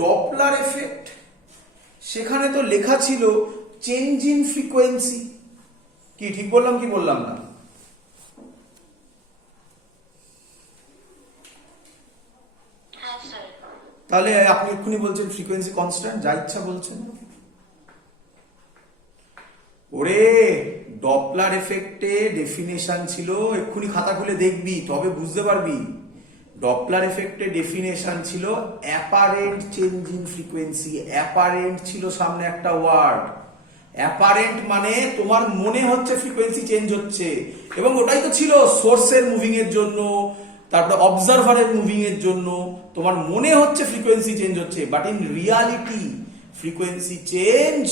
Doppler effect, সেখানে তো লেখা ছিল চেঞ্জ ইন ফ্রিকোয়েন্সি। কি ঠিক বললাম কি বললাম না? তাহলে আপনি এক্ষুনি বলছেন ফ্রিকোয়েন্সি কনস্ট্যান্ট, যা ইচ্ছা বলছেন। ওরে ডপলার এফেক্টে ডেফিনেশন ছিল, এক্ষুনি খাতা খুলে দেখবি তবে বুঝতে পারবি। ডপলার এফেক্টে ডেফিনেশন ছিল apparent change in frequency. Apparent ছিল সামনে একটা ওয়ার্ড। অ্যাপারেন্ট মানে তোমার মনে হচ্ছে ফ্রিকোয়েন্সি চেঞ্জ হচ্ছে, এবং ওটাই তো ছিল সোর্সের মুভিং এর জন্য, তারপরে অবজারভারের মুভিং এর জন্য তোমার মনে হচ্ছে ফ্রিকোয়েন্সি চেঞ্জ হচ্ছে, but in reality frequency change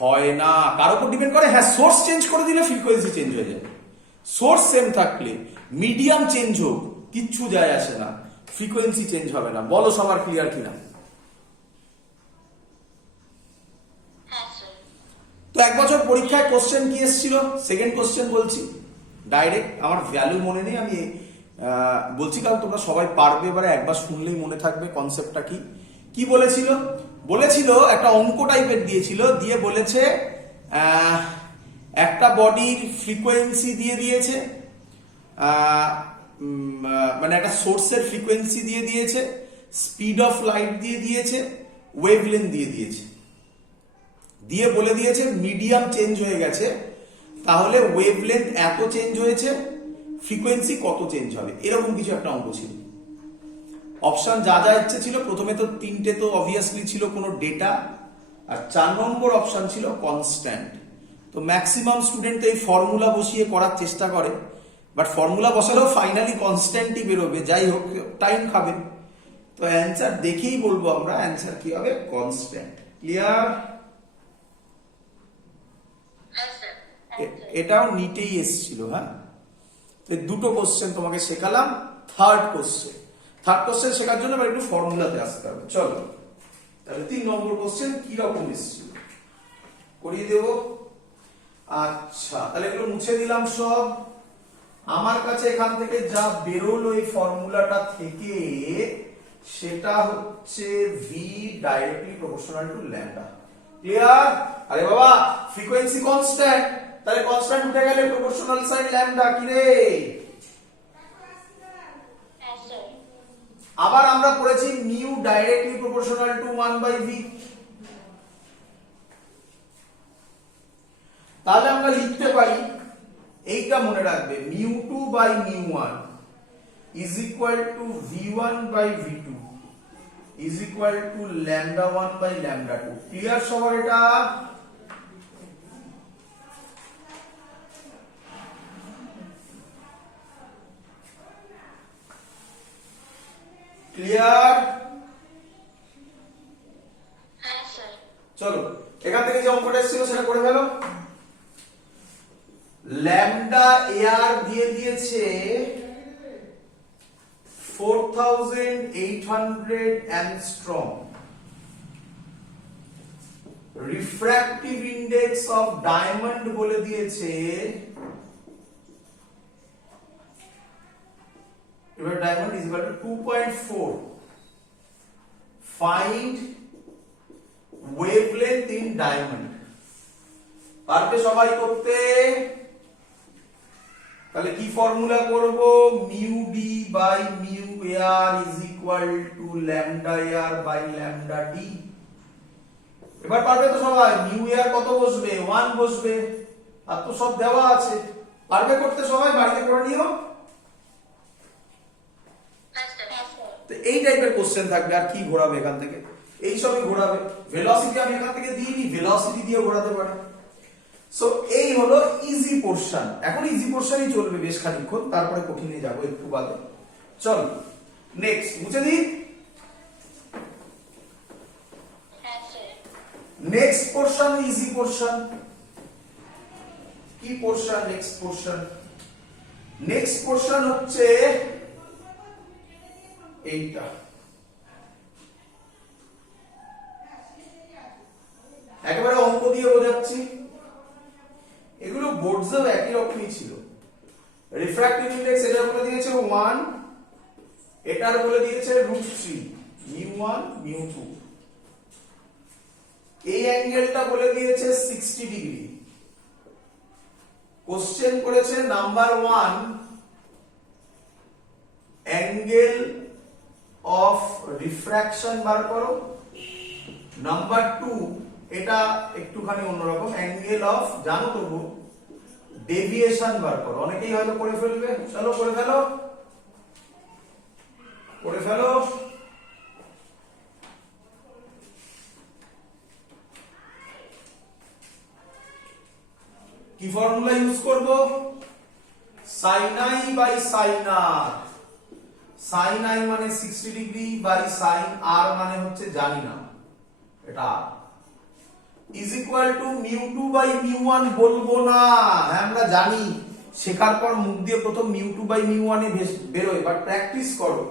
হয় না। কার উপর ডিপেন্ড করে? হ্যাঁ, সোর্স চেঞ্জ করে দিলে ফ্রিকোয়েন্সি চেঞ্জ হয়ে যাবে। সোর্স সেম থাকলে, মিডিয়াম চেঞ্জ হোক, কিচ্ছু যায় আসে না, ফ্রিকোয়েন্সি চেঞ্জ হবে না। বলো সবার ক্লিয়ার কিনা? তো এক বছর পরীক্ষায় কোশ্চেন কি এসেছিল? সেকেন্ড কোশ্চেন বলছি ডাইরেক্ট, আমার ভ্যালু মনে নেই, আমি বলছি কারণ তোমরা সবাই পারবে, এবারে একবার শুনলেই মনে থাকবে কনসেপ্টটা কি। কি বলেছিল? বলেছিল একটা অঙ্ক টাইপের দিয়েছিল, দিয়ে বলেছে একটা বডির ফ্রিকোয়েন্সি দিয়ে দিয়েছে, মানে একটা সোর্সের ফ্রিকোয়েন্সি দিয়ে দিয়েছে, স্পিড অফ লাইট দিয়ে দিয়েছে, ওয়েভলেন্থ দিয়ে দিয়েছে, দিয়ে বলে দিয়েছে মিডিয়াম চেঞ্জ হয়ে গেছে, তাহলে ওয়েভলেন্থ এত চেঞ্জ হয়েছে, ফ্রিকোয়েন্সি কত চেঞ্জ হবে, এরকম কিছু একটা অঙ্ক ছিল। অপশন যা যা ইচ্ছে ছিল, প্রথমে তো তিনটে তো অবভিয়াসলি ছিল কোনো ডেটা, আর 4 নম্বর অপশন ছিল কনস্ট্যান্ট। তো ম্যাক্সিমাম স্টুডেন্ট তো এই ফর্মুলা বসিয়ে করার চেষ্টা করে, বাট ফর্মুলা বসালেও ফাইনালি কনস্ট্যান্টই বেরোবে, যাই হোক টাইম খাবে। তো অ্যান্সার দেখেই বলবো আমরা, অ্যান্সার কি হবে? কনস্ট্যান্ট। ক্লিয়ার? এটাও নিটেই এসছিল। হ্যাঁ, তো দুটো কোশ্চেন তোমাকে শেখালাম। থার্ড কোশ্চেন শেখার জন্য একটু ফর্মুলাতে আসতে হবে। চলো তাহলে 3 নম্বর কোশ্চেন কি রকম এসেছিল করিয়ে দেব। আচ্ছা, তাহলে এগুলো মুছে দিলাম সব। আমার কাছে এখান থেকে যা বেরোলো এই ফর্মুলাটা থেকে, সেটা হচ্ছে V directly proportional to lambda. Clear? আরে বাবা, ফ্রিকোয়েন্সি কনস্ট্যান্ট, তাহলে কনস্ট্যান্ট উঠে গেলে প্রপোর্শনাল সাইড ল্যাম্ডা। কি রে? আবার আমরা পড়েছি mu directly proportional two 1/v। তাহলে আমরা লিখতে পারি, এইটা মনে রাখবে, mu2 by mu1 is equal to v1 by v2 is equal to λ1 by λ2। Clear সবার? এটা ক্লিয়ার? চলো এখান থেকে যে অঙ্কটা এসেছিল সেটা করে ফেলো। ল্যামডা এআর দিয়ে দিয়েছে 4800 angstrom. Refractive index of diamond বলে দিয়েছে, এবার diamond is equal to 2.4। Find wavelength in diamond. পারবে সবাই করতে? তাহলে কি ফর্মুলা করব? Mu D by mu air is equal to lambda air by lambda D. এবার পারবে তো সবাই? মিউ এআর কত বসবে? 1 বসবে, আর তো সব দেওয়া আছে। পারবে করতে সবাই? বাড়িতে করে নিও। তো এই টাইপের কোশ্চেন থাকবে, আর কি ঘোরাবে এখান থেকে? এই সবই ঘোরাবে। ভেলোসিটি আমি এখান থেকে দিইনি, ভেলোসিটি দিয়ে ঘোরাতে পারে। সো এই হলো ইজি পোরশন। এখন ইজি পোরশনই চলবে বেশ খানিকক্ষণ, তারপরে কঠিনে যাবো একটু বাদে। চল নেক্সট মুছে দিই। Next portion easy portion. কি portion? Next portion. Next portion হচ্ছে এইটা। একেবারে অঙ্ক দিয়ে বোঝাচ্ছি, এগুলো বোর্ডসেও একই রকমই ছিল। রিফ্র্যাক্টিভ ইন্ডেক্স এটা বলে দিয়েছে 1, এটার বলে দিয়েছে √3, μ1 μ2। এই অ্যাঙ্গেলটা বলে দিয়েছে 60 ডিগ্রি। কোশ্চেন করেছে নাম্বার 1 অ্যাঙ্গেল অফ রিফ্র্যাকশন বার করো, নাম্বার 2 এটা একটুখানি অন্যরকম অ্যাঙ্গেল অফ জানো তবু ডেভিয়েশন বার করো। অনেকেই হয়তো করে ফেলবে, চলো করে ফেলো, করে ফেলো। কি ফর্মুলা ইউজ করব? sin i by sin r। sin i মানে 60 ডিগ্রি বাই sin r মানে হচ্ছে জানি না এটা, ইজ ইকুয়াল টু μ2 বাই μ1 বলবো না। হ্যাঁ আমরা জানি, শেখার পর মুখ দিয়ে প্রথম μ2 বাই μ1 এ বেরোয়, বাট প্র্যাকটিস করো।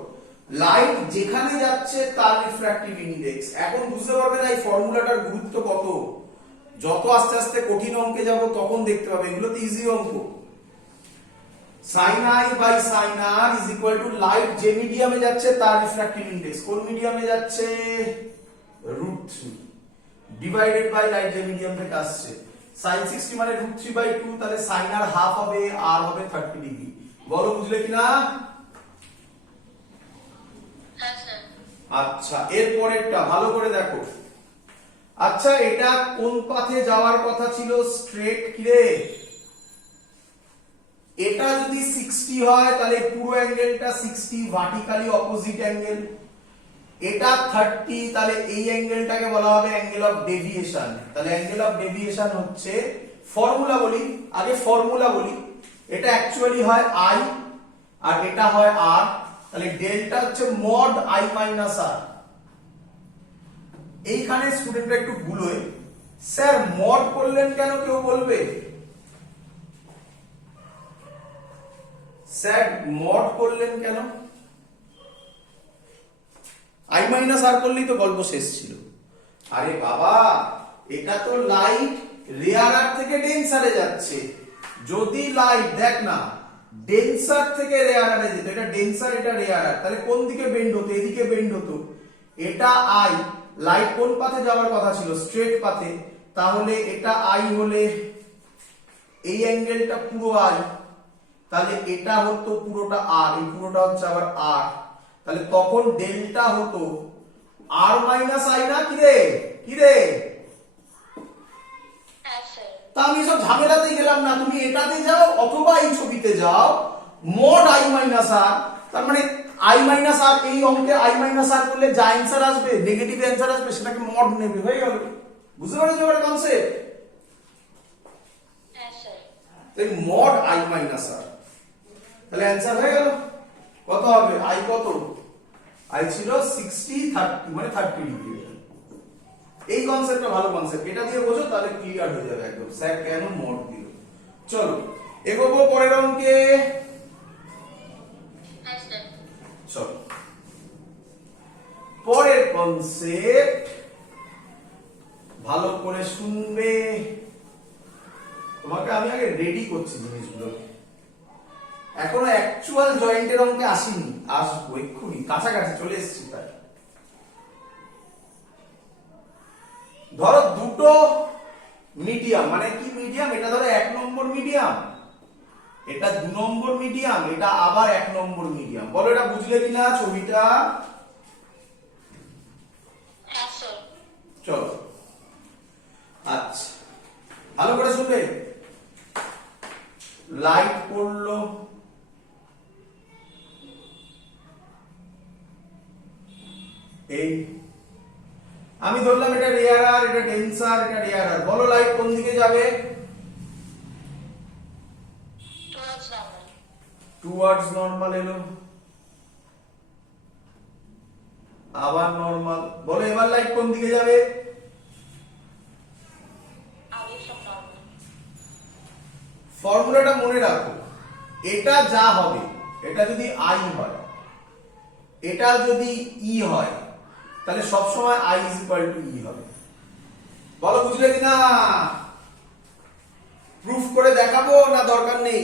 লাইট যেখানে যাচ্ছে তার রিফ্র্যাক্টিভ ইনডেক্স। এখন বুঝতে পারবে না এই ফর্মুলাটার গুরুত্ব কত। যত আস্তে আস্তে কঠিন অঙ্কে যাব তখন দেখতে পাবে এগুলো তো ইজি অঙ্ক। sin i by sin r is equal to light যে মিডিয়ামে যাচ্ছে তার রিফ্র্যাক্টিভ ইনডেক্স। কোন মিডিয়ামে যাচ্ছে? √3 ডিভাইডেড বাই লাইট যে মিডিয়াম থেকে আসছে। sin 60 মানে √3/2, তাহলে sin r হাফ হবে, r হবে 30 ডিগ্রি। বলো বুঝলে কিনা? হ্যাঁ স্যার। আচ্ছা এরপরেরটা ভালো করে দেখো। আচ্ছা এটা কোন পথে যাওয়ার কথা ছিল? স্ট্রেট। কিরে এটা যদি 60 হয় তাহলে পুরো অ্যাঙ্গেলটা 60 ভার্টিক্যালি অপোজিট অ্যাঙ্গেল। এটা 30 তাহলে এই অ্যাঙ্গেলটাকে বলা হবে অ্যাঙ্গেল অফ ডেভিয়েশন। তাহলে অ্যাঙ্গেল অফ ডেভিয়েশন হচ্ছে, ফর্মুলা বলি আগে, ফর্মুলা বলি, এটা অ্যাকচুয়ালি হয় i আর এটা হয় r। তাহলে ডেল্টা হচ্ছে মড i মাইনাস r। এইখানে স্টুডেন্টরা একটু ভুলোয়, স্যার মড করলেন কেন? কেউ বলবে স্যার মড করলেন কেন? i মাইনাস r করলেই তো গল্প শেষ ছিল। আরে বাবা এটা তো লাইট রেয়ারার থেকে ডেন্সারে যাচ্ছে। যদি লাইট দেখ না ডেন্সার থেকে রেয়ারারে যেত, এটা ডেন্সার এটা রেয়ারার, তাহলে কোন দিকে বেন্ড হতো? এদিকে বেন্ড হতো। এটা i, লাইট কোন পাথে যাওয়ার কথা ছিল? স্ট্রেট পাথে। তাহলে এটা i হলে এই অ্যাঙ্গেলটা পুরো i, তাহলে এটা হতো পুরোটা r, এই পুরোটা হচ্ছে আবার r। তাহলে তখন ডেল্টা হতো r মাইনাস i না? কিরে কিরে হ্যাঁ স্যার। তা আমি সব ঝামেলাতেই গেলাম না, তুমি এটাতে যাও অথবা এই ছবিতে যাও, মড i মাইনাস r। তার মানে i মাইনাস r, এই অঙ্কে i মাইনাস r করলে যা অ্যানসার আসবে, নেগেটিভ অ্যানসার আসবে, সেটাকে মড নেবে, হয়ে গেল। বুঝতে পারছো এবারে কনসেপ্ট? হ্যাঁ স্যার। তাই মড i মাইনাস r, তাহলে অ্যানসার হয়ে গেল। কত হবে? i কত? i ছিল 60 30 মানে 30 ডিগ্রি। এই কনসেপ্টটা ভালো কনসেপ্ট, এটা দিয়ে বোঝো তাহলে ক্লিয়ার হয়ে যাবে একদম স্যার কেন মড দিল। চলো এগোবো পরের অঙ্কে। হ্যাঁ স্যার। চলো পরের কনসেপ্ট ভালো করে শুনবে। তোমাকে আমি আগে রেডি করছি জিনিসগুলো, এখনো অ্যাকচুয়াল জয়েন্টের অঙ্কে আসিনি, আসবো এক্ষুনি, কাছাকাছি চলে এসেছি প্রায়। ধরো দুটো মিডিয়াম, মানে কি মিডিয়াম? এটা ধরো 1 নম্বর মিডিয়াম, এটা 2 নম্বর মিডিয়াম, এটা আবার 1 নম্বর মিডিয়াম। বলো এটা বুঝলে কিনা ছবিটা? হ্যাঁ স্যার। চলো আচ্ছা ভালো করে শুনবে। লাইট পড়লো, এই আমি ধরলাম এটা রেয়ারার, এটা ডেন্সার, এটা রেয়ারার। বলো লাইট কোন দিকে যাবে? টুয়ার্ডস নরমাল এলো, আবার নরমাল। বলো এবার লাইট কোন দিকে যাবে? ফর্মুলাটা মনে রাখো, এটা যা হবে, এটা যদি i হয়, এটা যদি e হয়, তাহলে সবসময় i is equal two e হবে। বলো বুঝলে কিনা? প্রুফ করে দেখাবো না দরকার নেই?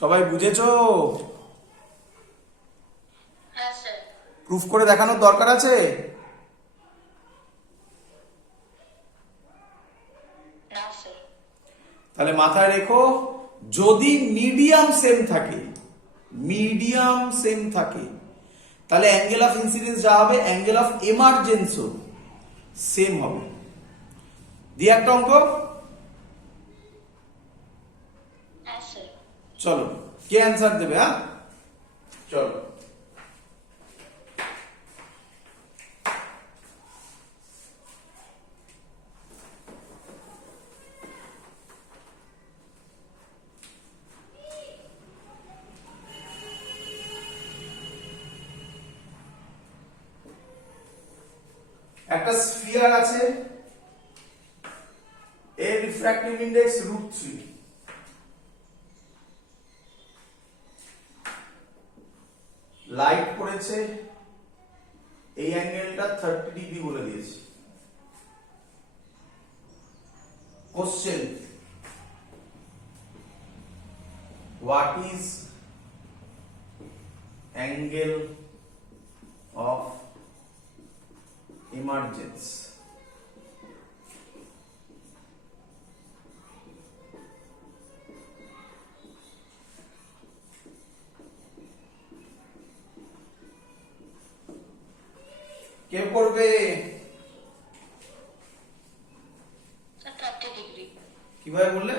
সবাই বুঝেছো? হ্যাঁ স্যার। প্রুফ করে দেখানোর দরকার আছে? No, sir. তাহলে মাথায় রেখো, যদি মিডিয়াম সেম থাকে, মিডিয়াম সেম থাকে, তাহলে অ্যাঙ্গেল অফ ইনসিডেন্স যা হবে অ্যাঙ্গেল অফ এমার্জেন্সও সেম হবে। দিয়ে একটা অঙ্ক, Yes, sir. চলো কে অ্যান্সার দেবে? হ্যাঁ চলো। একটা স্ফিয়ার আছে, এর রিফ্র্যাক্টিভ ইন্ডেক্স √3, লাইট পড়েছে, এই অ্যাঙ্গেলটা 30 ডিগ্রি বলে দিয়েছি। Question, what is angle of emergence? কে করবে? Sir, 30 degree. কিভাবে বললে?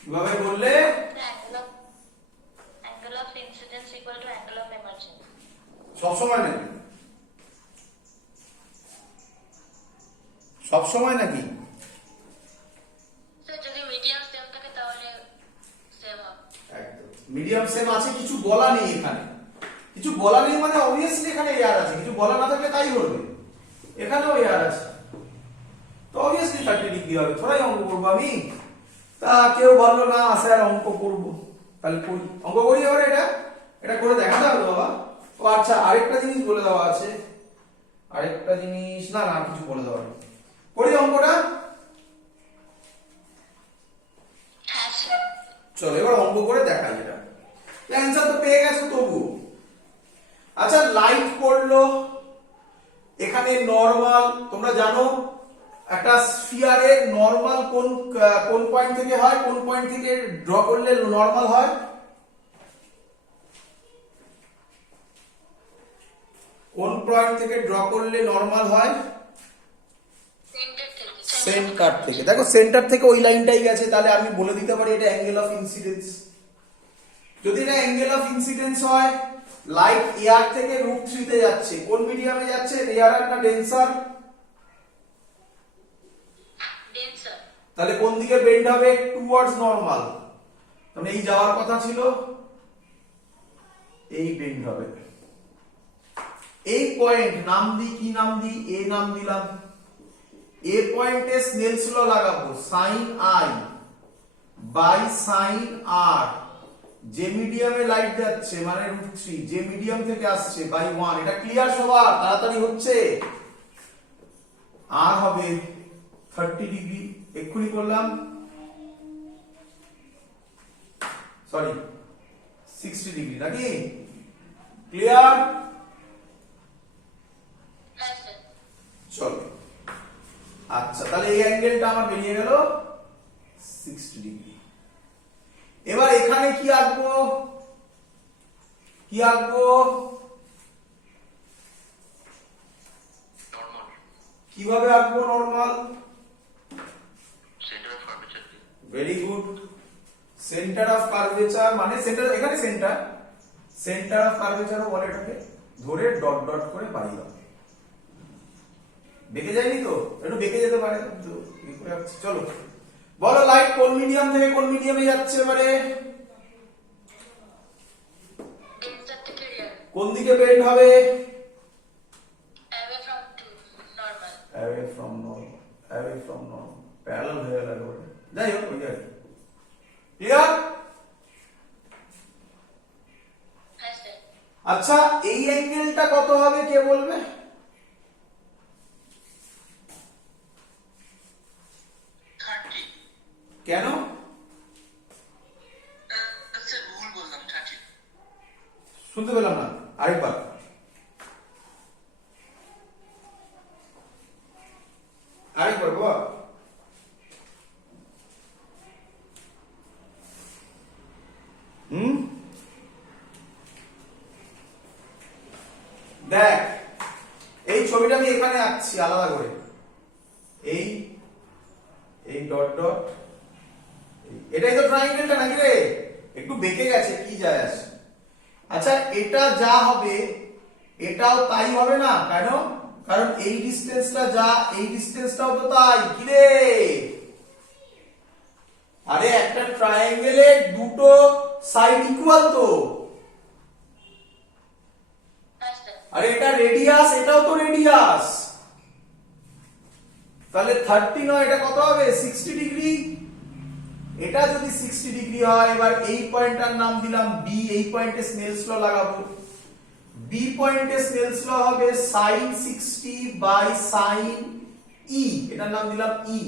কিভাবে বললে? The angle of incidence equal to angle of emergence. সবসময় নাকি? সবসময় নাকি? Sir, যদি মিডিয়াম সেম থাকে তাহলে সেম হবে। একদম মিডিয়াম সেম আছে, কিছু বলা নেই এখানে। কিছু বলা নেই মানে অবভিয়াসলি এখানে এয়ার আছে, কিছু বলা না থাকলে তাই হবে। এখানেও এয়ার আছে, তো অবভিয়াসলি 30 ডিগ্রি হবে। থোড়াই অঙ্ক করবো আমি, তা কেউ বললো না স্যার অঙ্ক করবো, তাহলে করি, অঙ্ক করি। এবার এটা করে দেখাতে হবে বাবা। ও আচ্ছা, আরেকটা জিনিস বলে দেওয়া আছে, আরেকটা জিনিস, না না কিছু বলে দেওয়া নেই। করি অঙ্কটা। হ্যাঁ স্যার। চলো এবার অঙ্ক করে দেখাই। এটা অ্যান্সার তো পেয়ে গেছো তবু। আচ্ছা, লাইট পড়লো এখানে, নরমাল তোমরা জানো একটা স্ফিয়ারের নরমাল কোন পয়েন্ট থেকে হয়, কোন পয়েন্ট থেকে ড্র করলে নরমাল হয়? কোন পয়েন্ট থেকে ড্র করলে নরমাল হয়? সেন্টার থেকে। সেন্টার থেকে। দেখো সেন্টার থেকে ওই লাইনটাই গেছে, তাহলে আমি বলে দিতে পারি এটা অ্যাঙ্গেল অফ ইনসিডেন্স। যদি এটা অ্যাঙ্গেল অফ ইনসিডেন্স হয়, লাইট এয়ার থেকে √3 তে যাচ্ছে, কোন মিডিয়ামে যাচ্ছে, রেয়ারার না ডেন্সার? ডেন্সার। তাহলে কোন দিকে বেন্ড হবে? Towards normal. মানে এই যাওয়ার কথা ছিল, এই বেন্ড হবে। এই পয়েন্ট নাম দিই, কি নাম দিই? এ নাম দিলাম। এ পয়েন্টে স্নেলস ল লাগাবো, sign i by sine r. যে মিডিয়ামে লাইট যাচ্ছে মানে √3, যে মিডিয়াম থেকে আসছে বাই 1। এটা ক্লিয়ার সবার? তাড়াতাড়ি হচ্ছে। আর হবে 30 ডিগ্রি, এক্ষুনি করলাম, সরি 60 ডিগ্রি নাকি? ক্লিয়ার? হ্যাঁ স্যার। চলো আচ্ছা, তাহলে এই অ্যাঙ্গেলটা আমার বেরিয়ে গেল 60 ডিগ্রি। এবার এখানে কি আঁকবো? কি আঁকবো? নরমাল। কিভাবে আঁকবো normal? Centre of curvature. Very good. Centre of curvature মানে সেন্টার, এখানে সেন্টার, সেন্টার অফ কার্ভেচারও বলে এটাকে। ধরে ডট ডট করে বাড়িয়ে দাও। বেঁকে যায়নি তো? একটু বেঁকে যেতে পারে তো, কি করে আঁকছি? চলো বলো, লাইট কোন মিডিয়াম থেকে কোন মিডিয়ামে যাচ্ছে? এবারে ডেন্সার থেকে রিয়ার। কোন দিকে বেন্ড হবে? Away from to normal. Away from normal, away from normal, parallel হয়ে গেল একেবারে। যাই হোক, ওই আর ক্লিয়ার? হ্যাঁ স্যার। আচ্ছা, এই অ্যাঙ্গেলটা কত হবে কে বলবে? 30। কেন? স্যার ভুল বললাম, 30। শুনতে পেলাম না, আরেকবার। আরেকবার বাবা। দেখ, এই ছবিটা আমি এখানে আঁকছি আলাদা করে, এই এই ডট ডট, এটাই তো ট্রায়াঙ্গেলটা নাকি রে? একটু বেঁকে গেছে, কি যায় আসে। আচ্ছা, এটা যা হবে এটাও তাই হবে না, কেন? কারণ এই ডিসটেন্সটা যা, এই ডিসটেন্সটাও তো তাই। কি রে? আরে একটা ট্রায়াঙ্গেলের দুটো সাইড ইকুয়াল তো। Yes, sir. আরে এটা রেডিয়াস, এটাও তো রেডিয়াস, তাহলে 30 নয়, এটা কত হবে? 60 ডিগ্রি। এটা যদি 60 ডিগ্রি হয়, এবার এই পয়েন্টটার নাম দিলাম বি, এই পয়েন্টে স্নেলস ল লাগাবো। বি পয়েন্টে স্নেলস ল হবে sin 60 বাই sin ই, এটার নাম দিলাম ই,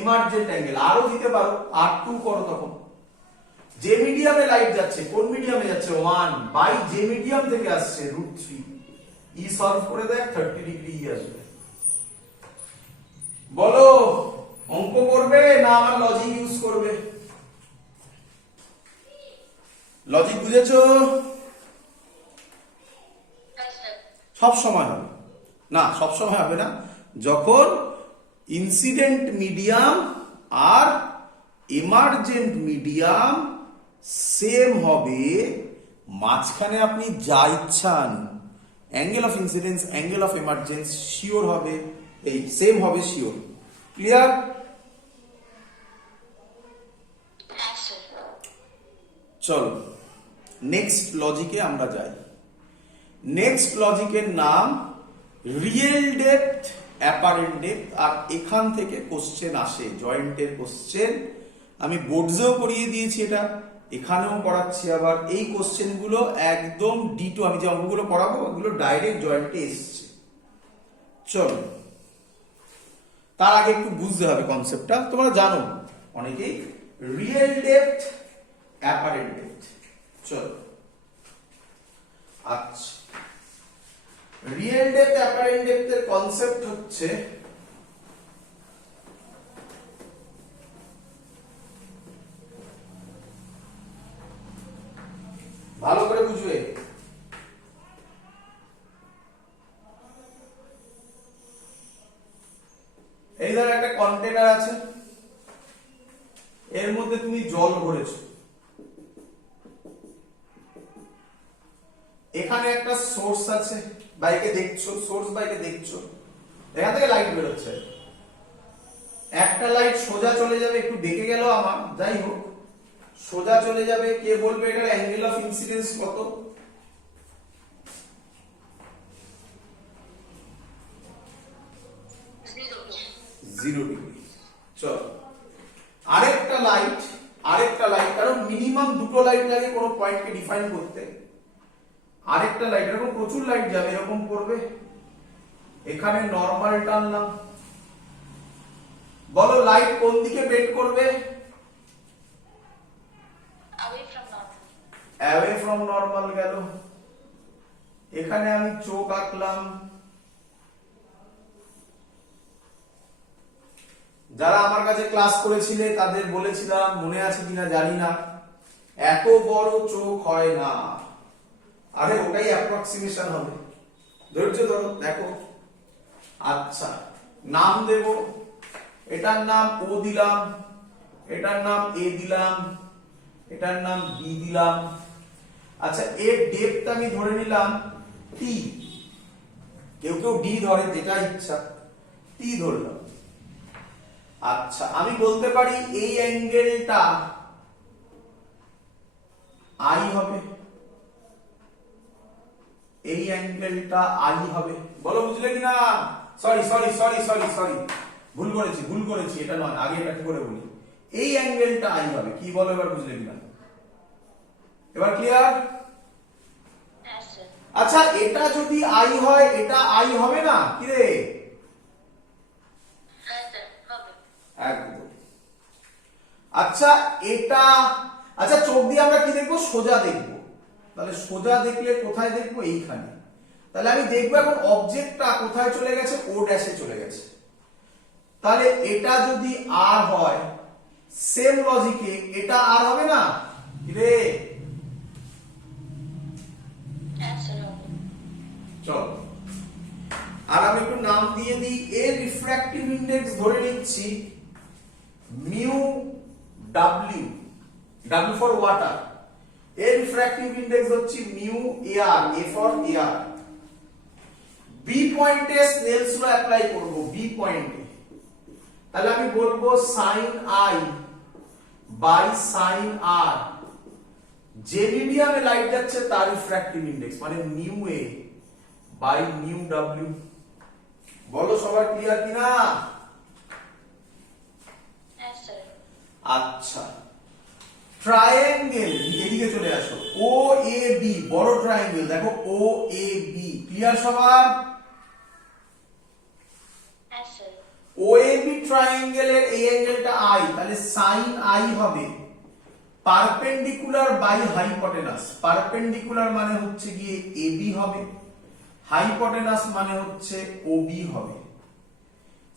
এমার্জেন্ট অ্যাঙ্গেল। আরো দিতে পারো, R2 করো তখন। যে মিডিয়ামে লাইট যাচ্ছে, কোন মিডিয়ামে যাচ্ছে? 1 বাই যে মিডিয়াম থেকে আসছে √3, ই সলভ করে দেখ, 30 ডিগ্রি ই আসবে। বলো, অঙ্ক করবে না আমার লজিক ইউজ করবে? লজিক বুঝেছো? Yes, sir. সব সময় হবে না, সব সময় হবে না, যখন ইনসিডেন্ট মিডিয়াম আর এমার্জেন্ট মিডিয়াম সেম হবে, মাঝখানে আপনি যা ইচ্ছা আনুন, angle of incidence, angle of emergence sure হবে, এই সেম হবে শিওর। ক্লিয়ার? Yes, sir. চলো নেক্সট লজিকে আমরা যাই। নেক্সট লজিকের নাম রিয়েল ডেপথ, অ্যাপারেন্ট ডেপথ। আর এখান থেকে কোশ্চেন আসে, জয়েন্টের কোশ্চেন আমি বোর্ডসেও করিয়ে দিয়েছি, এটা এখানেও পড়াচ্ছি আবার। এই কোশ্চেনগুলো একদম ডিটো, আমি যে অঙ্কগুলো পড়াবো ওগুলো ডাইরেক্ট জয়েন্টে এসছে। চলো, তার আগে একটু বুঝতে হবে কনসেপ্টটা, তোমরা জানো অনেকেই, রিয়েল ডেপথ, অ্যাপারেন্ট ডেপথ। চলো, আচ্ছা, রিয়েল ডেপথ অ্যাপারেন্ট ডেপথের কনসেপ্ট হচ্ছে ভালো করে বুঝবে। এই ধর একটা কন্টেনার আছে, এর মধ্যে তুমি জল ভরেছো, এখানে একটা সোর্স আছে, বাইকে দেখছো, সোর্স বাইকে দেখছো, এখান থেকে লাইট বেরোচ্ছে। একটা লাইট সোজা চলে যাবে, একটু বেঁকে গেল আমার, যাই হোক, সোজা চলে যাবে। কে বলবে এটার অ্যাঙ্গেল অফ ইনসিডেন্স কত? Zero. 0 ডিগ্রি। চলো, আরেকটা লাইট, কারণ মিনিমাম দুটো লাইট লাগে কোনো পয়েন্টকে ডিফাইন করতে। আরেকটা লাইট, এরকম প্রচুর লাইট যাবে, এরকম করবে, এখানে নরমাল টানলাম। বলো লাইট কোন দিকে বেন্ড করবে? Away from normal. Away from normal গেল। এখানে আমি চোখ আঁকলাম। যারা আমার কাছে ক্লাস করেছিলে তাদের বলেছিলাম, মনে আছে কিনা জানি না, এত বড় চোখ হয় না। আরে ওটাই অ্যাপ্রক্সিমেশন হবে, ধৈর্য ধরো, দেখো। আচ্ছা, নাম দেব, এটার নাম ও দিলাম, এটার নাম এ দিলাম, এটার নাম বি দিলাম। আচ্ছা, এর ডেপথ আমি ধরে নিলাম টি, কেউ কেউ ডি ধরে, যেটা ইচ্ছা, টি ধরলাম। আচ্ছা, আমি বলতে পারি এই অ্যাঙ্গেলটা আই হবে, এই অ্যাঙ্গেলটা আই হবে। বলো বুঝলে কিনা? Sorry sorry sorry sorry sorry, ভুল করেছি, এটা নয়, আগে এটা কি করে বলি, এই অ্যাঙ্গেলটা আই হবে। কি বলো এবার, বুঝলে কিনা? এবার ক্লিয়ার? Yes, sir. আচ্ছা, এটা যদি আই হয়, এটা আই হবে না কি রে? Yes, sir. হবে। একদম। আচ্ছা, এটা, আচ্ছা চোখ দিয়ে আমরা কি দেখবো? সোজা দেখবো। তাহলে সোজা দেখলে কোথায় দেখবো? এইখানে। তাহলে আমি দেখবো এখন অবজেক্টটা কোথায় চলে গেছে? ও ড্যাশে চলে গেছে। তাহলে এটা যদি আর হয়, সেম লজিকে এটা আর হবে না রে? Yes, sir. চল, আর আমি একটু নাম দিয়ে দিই। এর রিফ্র্যাক্টিভ ইন্ডেক্স ধরে নিচ্ছি mu W, W for water. এর রিফ্র্যাক্টিভ ইন্ডেক্স হচ্ছে mu air, A for air. B পয়েন্টে স্নেলস ল অ্যাপ্লাই করব, বি পয়েন্টে। তাহলে আমি বলবো sine i by sine r, যে মিডিয়ামে লাইট যাচ্ছে তার রিফ্র্যাক্টিভ ইন্ডেক্স মানে mu A by mu W. বলো সবার ক্লিয়ার কিনা? Yes, sir. আচ্ছা, ট্রায়াঙ্গেল, এদিকে চলে আসো। ও এ বি, বড় ট্রায়াঙ্গেল, দেখো ও এ বি, ক্লিয়ার সবার? Yes, sir. O A B ট্রায়াঙ্গেলের এই অ্যাঙ্গেলটা আই, তাহলে সাইন আই হবে পারপেন্ডিকুলার বাই হাইপোটেনাস। পারপেন্ডিকুলার মানে হচ্ছে গিয়ে এবি হবে, হাইপোটেনাস মানে হচ্ছে ওবি হবে।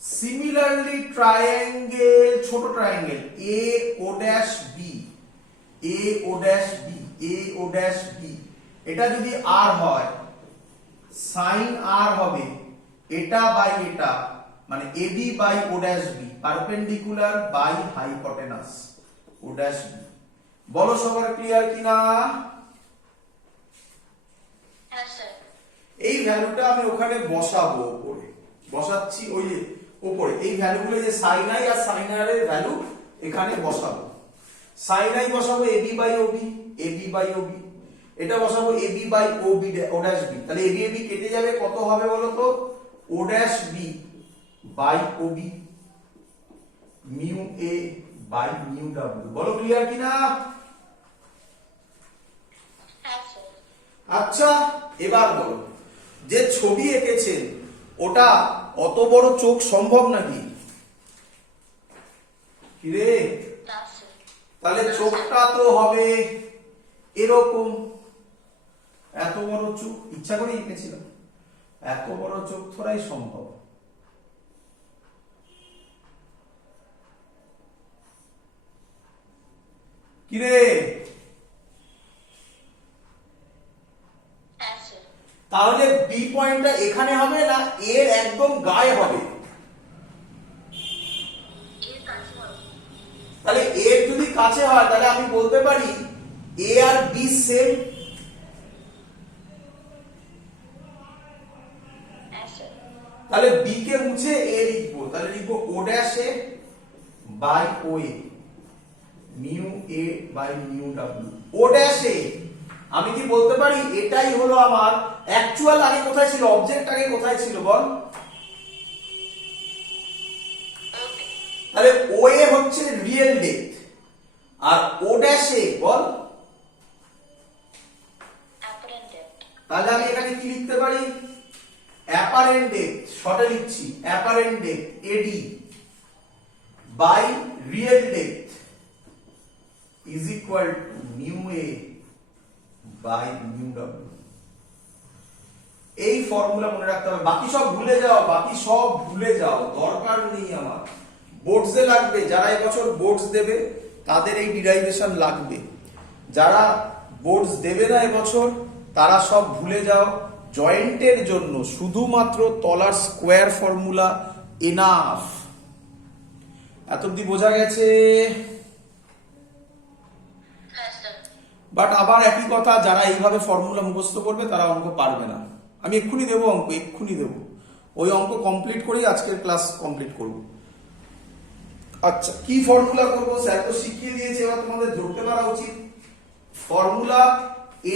সিমিলারলি ট্রায়াঙ্গেল, ছোট triangle A O dash B, A O dash B, A O dash B, এটা যদি আর হয়, সাইন আর হবে এটা বাই এটা মানে AB by O dash B, perpendicular by hypotenuse O dash B. বলো সবার ক্লিয়ার কিনা? Yes, sir. এই ভ্যালুটা আমি ওখানে বসাবো, উপরে বসাচ্ছি, ওই যে উপরে এই ভ্যালুগুলো যে সাইন আই আর সাইন আর এর ভ্যালু এখানে বসাবো। সাইন আই বসাবো AB by OB, AB by OB. এটা বসাবো AB by OB, O dash B. তাহলে এবি এবি কেটে যাবে, কত হবে বলো তো? O dash B by OB, mu A by mu W. বলো ক্লিয়ার কিনা? Yes, sir. আচ্ছা, এবার বলো, যে ছবি এঁকেছেন ওটা অত বড় চোখ সম্ভব নাকি? কি রে? No, sir. তাহলে চোখটা তো হবে এরকম, এত বড় চোখ ইচ্ছা করে এঁকেছিলাম, এত বড় চোখ থোড়াই সম্ভব। কি রে? Yes, sir. তাহলে বি পয়েন্টটা এখানে হবে না এর একদম গায়ে হবে? এর কাছে হবে। তাহলে এর যদি কাছে হয় তাহলে আমি বলতে পারি এ আর বি সেম। Yes, sir. তাহলে বি কে মুছে এ লিখবো, তাহলে লিখবো O dash A by O A, mu A by mu W. O dash A আমি কি বলতে পারি এটাই হলো আমার অ্যাকচুয়াল, আগে কোথায় ছিল অবজেক্ট, আগে কোথায় ছিল বল? Okay. তাহলে ও এ হচ্ছে রিয়েল ডেপথ আর ও ড্যাশ এ বল। Apparent depth. তাহলে আমি এখানে কি লিখতে পারি? অ্যাপারেন্ট ডেপথ, শর্টে লিখছি apparent depth AD by real depth is equal to mu A by mu W. এই ফর্মুলা মনে রাখতে হবে, বাকি সব ভুলে যাও, বাকি সব ভুলে যাও, দরকার নেই আমার। বোর্ডসে লাগবে, যারা এবছর বোর্ডস দেবে তাদের এই ডিরাইভেশন লাগবে, যারা বোর্ডস দেবে না এবছর তারা সব ভুলে যাও। জয়েন্টের জন্য শুধুমাত্র তলার স্কোয়ার ফর্মুলা এনাফ। এত অব্দি বোঝা গেছে? Yes, sir. বাট আবার একই কথা, যারা এইভাবে ফর্মুলা মুখস্থ করবে তারা অঙ্ক পারবে না। আমি এক্ষুনি দেবো অঙ্ক, এক্ষুনি দেবো, ওই অঙ্ক কমপ্লিট করেই আজকের ক্লাস কমপ্লিট করব। আচ্ছা, কি ফর্মুলা করব? স্যার তো শিখিয়ে দিয়েছে, এবার তোমাদের ধরতে পারা উচিত। Formula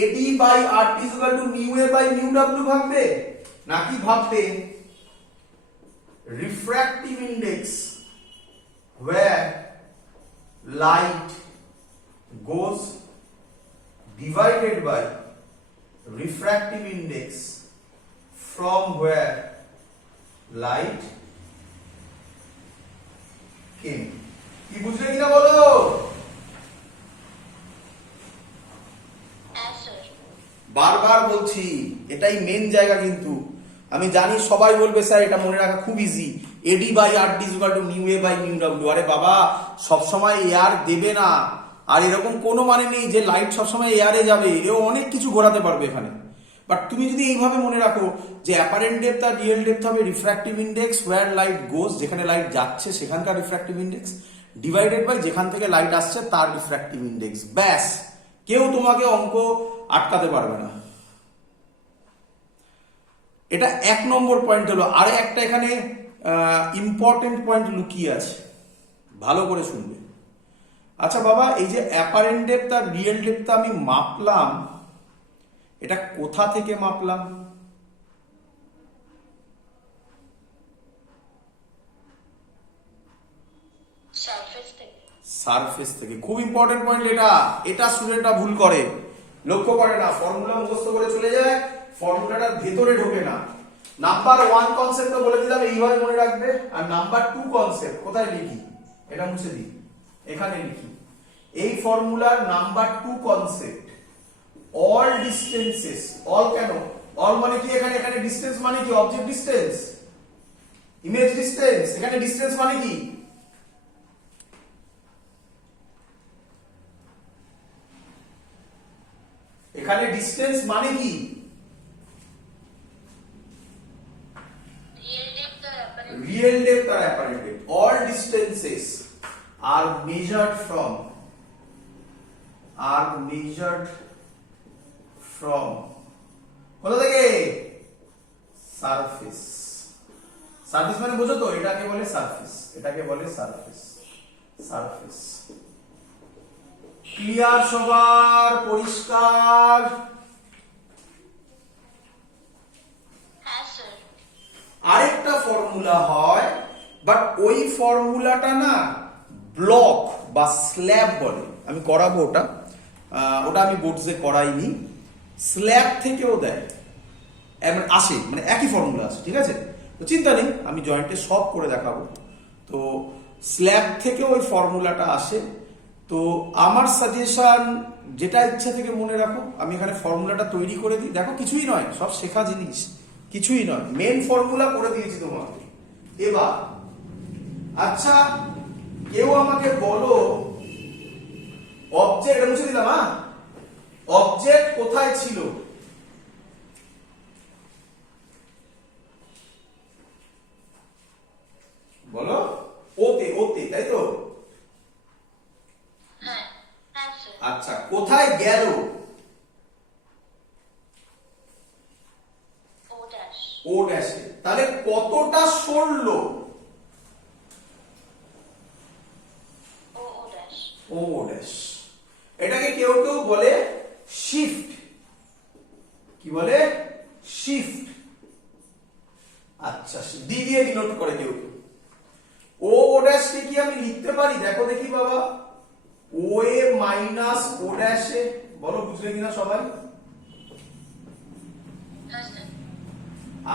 AD by RT is equal to mu A by mu W ভাববে, নাকি ভাববে refractive index where light goes divided by refractive index from where light came? কি বুঝলে কিনা বলো? Yes, sir. বারবার বলছি, এটাই মেন জায়গা। কিন্তু আমি জানি সবাই বলবে স্যার এটা মনে রাখা খুব easy, AD by R D equal to mu A by mu W. আরে বাবা, সবসময় এয়ার দেবে না। আর এরকম কোনো মানে নেই যে লাইট সবসময় এয়ারে যাবে, এও অনেক কিছু ঘোরাতে পারবে এখানে। বাট তুমি যদি এইভাবে মনে রাখো যে অ্যাপারেন্ট ডেপথ আর রিয়েল ডেপথ হবে রিফ্র্যাক্টিভ ইন্ডেক্স হোয়ার লাইট গোজ, যেখানে লাইট যাচ্ছে সেখানকার রিফ্র্যাক্টিভ ইন্ডেক্স, ডিভাইডেড বাই যেখান থেকে লাইট আসছে তার রিফ্র্যাক্টিভ ইন্ডেক্স। ব্যাস, কেউ তোমাকে অঙ্ক আটকাতে পারবে না। এটা 1 নম্বর পয়েন্ট হলো। আরে একটা এখানে ইম্পর্টেন্ট পয়েন্ট লুকিয়ে আছে, ভালো করে শুনবে। আচ্ছা বাবা, এই যে অ্যাপারেন্ট ডেপথ আর রিয়েল ডেপথ আমি মাপলাম, এটা কোথা থেকে মাপলাম? সারফেস থেকে। খুব ইম্পর্টেন্ট পয়েন্ট এটা, এটা স্টুডেন্টরা ভুল করে, লক্ষ্য করে না, ফর্মুলা মুখস্থ করে চলে যায়, ফর্মুলাটার ভেতরে ঢোকে না। নাম্বার 1 কনসেপ্ট বলে দিলাম, এইভাবে মনে রাখবে। আর নাম্বার 2 কনসেপ্ট কোথায় লিখি? এটা মুছে দিই, এখানে লিখি। এই ফর্মুলার number 2 concept, all distances. All কেন? অল মানে কি? এখানে ডিস্টেন্স মানে কি? Object distance, image distance. এখানে ডিস্টেন্স মানে কি? এখানে ডিস্টেন্স মানে কি? রিয়েল ডেপথ আর অ্যাপারেন্ট ডেপথ। অল ডিস্টেন্সেস আর মেজার্ড ফ্রম কোথা থেকে? সারফেস। সারফেস মানে বোঝো তো, এটাকে বলে সারফেস, এটাকে বলে সারফেস। Surface clear? সবার পরিষ্কার? আরেকটা ফর্মুলা হয়, বাট ওই ফর্মুলাটা না ব্লক বা স্ল্যাব বলে। আমি করাবো ওটা, ওটা আমি বোর্ডসে করাইনি। স্ল্যাব থেকেও দেয়, আসে, মানে একই ফর্মুলা আছে, ঠিক আছে? তো চিন্তা নেই, আমি জয়েন্টে সব করে দেখাবো। তো স্ল্যাব থেকে ওই ফর্মুলাটা আসে। তো আমার সাজেশন, যেটা ইচ্ছা থেকে মনে রাখো। আমি এখানে ফর্মুলাটা তৈরি করে দিই, দেখো কিছুই নয়, সব শেখা জিনিস, কিছুই নয়, মেন ফর্মুলা করে দিয়েছি তোমাকে। এবার আচ্ছা, কেউ আমাকে বলো অবজেক্ট, মুছে দিলাম, হ্যাঁ, অবজেক্ট কোথায় ছিল? বলো। ওতে, ওতে, তাই তো? আচ্ছা, কোথায় গেল? ও ড্যাশে। তাহলে কতটা সরলো? ও ড্যাশ। এটাকে কেউ কেউ বলে শিফট। কি বলে? শিফট। আচ্ছা, ডি দিয়ে ডিনোট করে কেউ কেউ। ও ড্যাশ কে কি আমি লিখতে পারি? দেখো দেখি বাবা, ও এ মাইনাস ও ড্যাশে। বলো বুঝলে কিনা সবাই?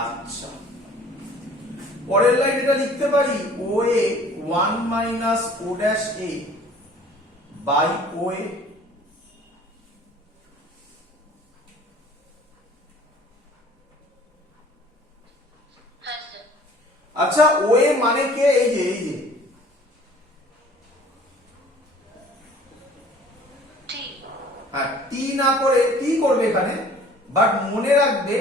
আচ্ছা, পরের লাইন এটা লিখতে পারি, O A 1 minus O dash A by O A. আচ্ছা, ও এ মানে কে? এই যে হ্যাঁ, টি না করে টি করবে এখানে, বাট মনে রাখবে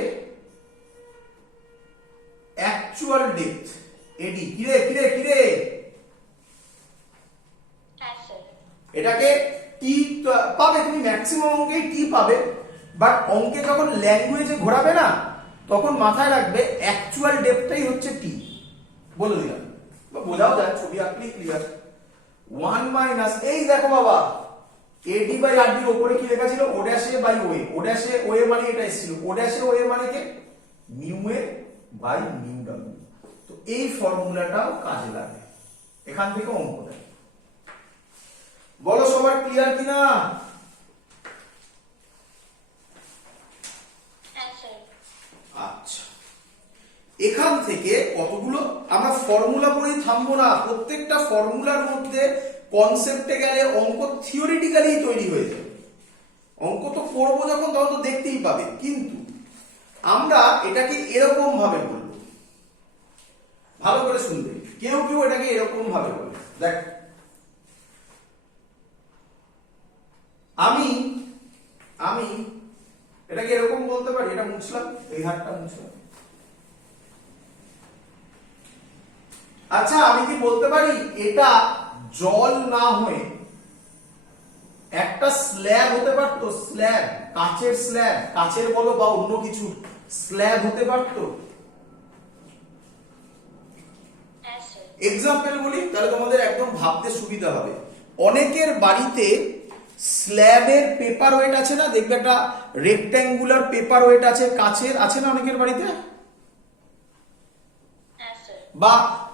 অ্যাকচুয়াল ডেপথ এডি। কিরে কিরে কিরে, এটাকে টি পাবে তুমি, ম্যাক্সিমাম অঙ্কে টি পাবে, বাট অঙ্কে যখন ল্যাঙ্গুয়েজে ঘোরাবে না, তখন মাথায় রাখবে অ্যাকচুয়াল ডেপথটাই হচ্ছে টি। বলে দিলাম, বোঝাও যায়, ছবি আঁকলেই ক্লিয়ার। 1 মাইনাস, এই দেখো বাবা, এডি বাই আর ডির উপরে কি লেখা ছিল? O dash A by O A. O dash A O A মানে এটা এসেছিল, O dash A O A মানে কে? Mu A by mu W. তো এই ফর্মুলাটাও কাজে লাগে, এখান থেকে অঙ্ক দেয়। বলো সবার ক্লিয়ার কিনা? আচ্ছা, এখান থেকে কতগুলো আমরা ফর্মুলা পড়েই থামবো না, প্রত্যেকটা ফর্মুলার মধ্যে কনসেপ্টে গেলে অঙ্ক থিওরিটিক্যালি তৈরি হয়ে যায়। অঙ্ক তো করবো যখন তখন তো দেখতেই পাবে, কিন্তু আমরা এটাকে এরকম ভাবে বলবো, ভালো করে শুনবে। কেউ কেউ এটাকে এরকম ভাবে বলে, দেখ আমি আমি এটাকে এরকম বলতে পারি, এটা মুছলাম, এই হাতটা মুছলাম। আচ্ছা আমি কি বলতে পারি এটা জল না হয়ে একটা স্ল্যাব হতে পারতো? স্ল্যাব, কাচের স্ল্যাব, কাচের বলো বা অন্য কিছু স্ল্যাব হতে পারতো? Yes, sir. এক্সাম্পল বলি, তাহলে তোমাদের একদম ভাবতে সুবিধা হবে। অনেকের বাড়িতে স্ল্যাবের পেপার ওয়েট আছে না, দেখবে একটা রেক্ট্যাঙ্গুলার পেপার ওয়েট আছে কাচের, আছে না অনেকের বাড়িতে? Yes, sir. বা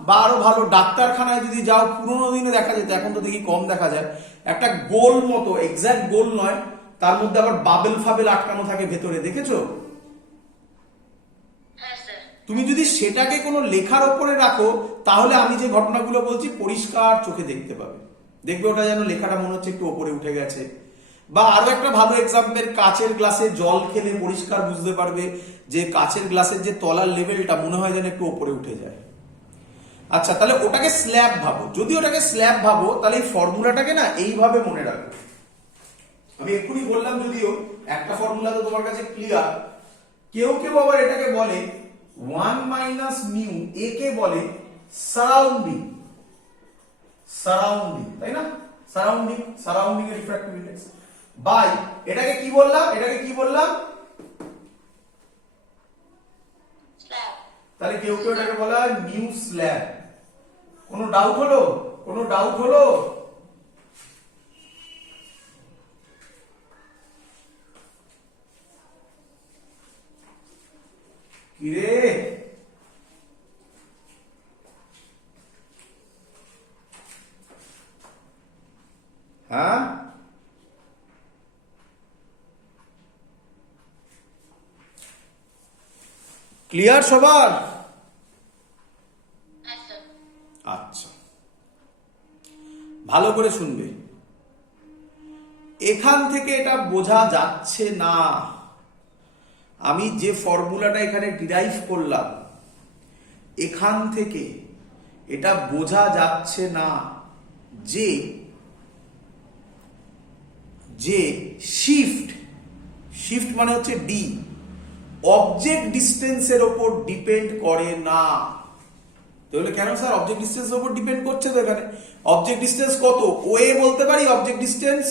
বা আরো ভালো ডাক্তারখানায় যদি যাও, পুরোনো দিনে দেখা যেত, এখন তো দেখি কম দেখা যায়, একটা গোল মতো, এক্সাক্ট গোল নয়, তার মধ্যে আবার বাবেল ফাবেল আটকানো থাকে ভেতরে, দেখেছো? Yes, sir. তুমি যদি সেটাকে কোনো লেখার ওপরে রাখো, তাহলে আমি যে ঘটনাগুলো বলছি পরিষ্কার চোখে দেখতে পাবে, দেখবে ওটা যেন লেখাটা মনে হচ্ছে একটু ওপরে উঠে গেছে। বা আরো একটা ভালো এক্সাম্পল, কাচের গ্লাসে জল খেলে পরিষ্কার বুঝতে পারবে যে কাচের গ্লাসের যে তলার লেভেলটা মনে হয় যেন একটু ওপরে উঠে যায়। আচ্ছা, তাহলে ওটাকে স্ল্যাব ভাবো। যদি ওটাকে স্ল্যাব ভাবো, তাহলে এই ফর্মুলাটাকে না এইভাবে মনে রাখবে। আমি এক্ষুনি বললাম, যদিও একটা ফর্মুলা তো তোমার কাছে ক্লিয়ার। কেউ কেউ আবার এটাকে বলে 1 মাইনাস মিউ, একে বলে সারাউন্ডিং, সারাউন্ডিং, তাই না? সারাউন্ডিং, সারাউন্ডিং এর রিফ্র্যাক্টিভ ইন্ডেক্স বাই, এটাকে কি বললাম? এটাকে কি বললাম? Slab. তাহলে কেউ কেউ এটাকে বলা হয় মিউ স্ল্যাব। কোনো ডাউট হলো? কোনো ডাউট হলো? কিরে হ্যাঁ, ক্লিয়ার সবার? Yes, sir. আচ্ছা, ভালো করে শুনবে। এখান থেকে এটা বোঝা যাচ্ছে না, আমি যে ফর্মুলাটা এখানে ডিরাইভ করলাম, এখান থেকে এটা বোঝা যাচ্ছে না যে যে শিফট, শিফট মানে হচ্ছে ডি, অবজেক্ট ডিস্টেন্সের ওপর ডিপেন্ড করে না। তাহলে কেন স্যার অবজেক্ট ডিস্টেন্সের উপর ডিপেন্ড করছে? তো এখানে অবজেক্ট ডিস্টেন্স কত? ওয়ে বলতে পারি অবজেক্ট ডিস্টেন্স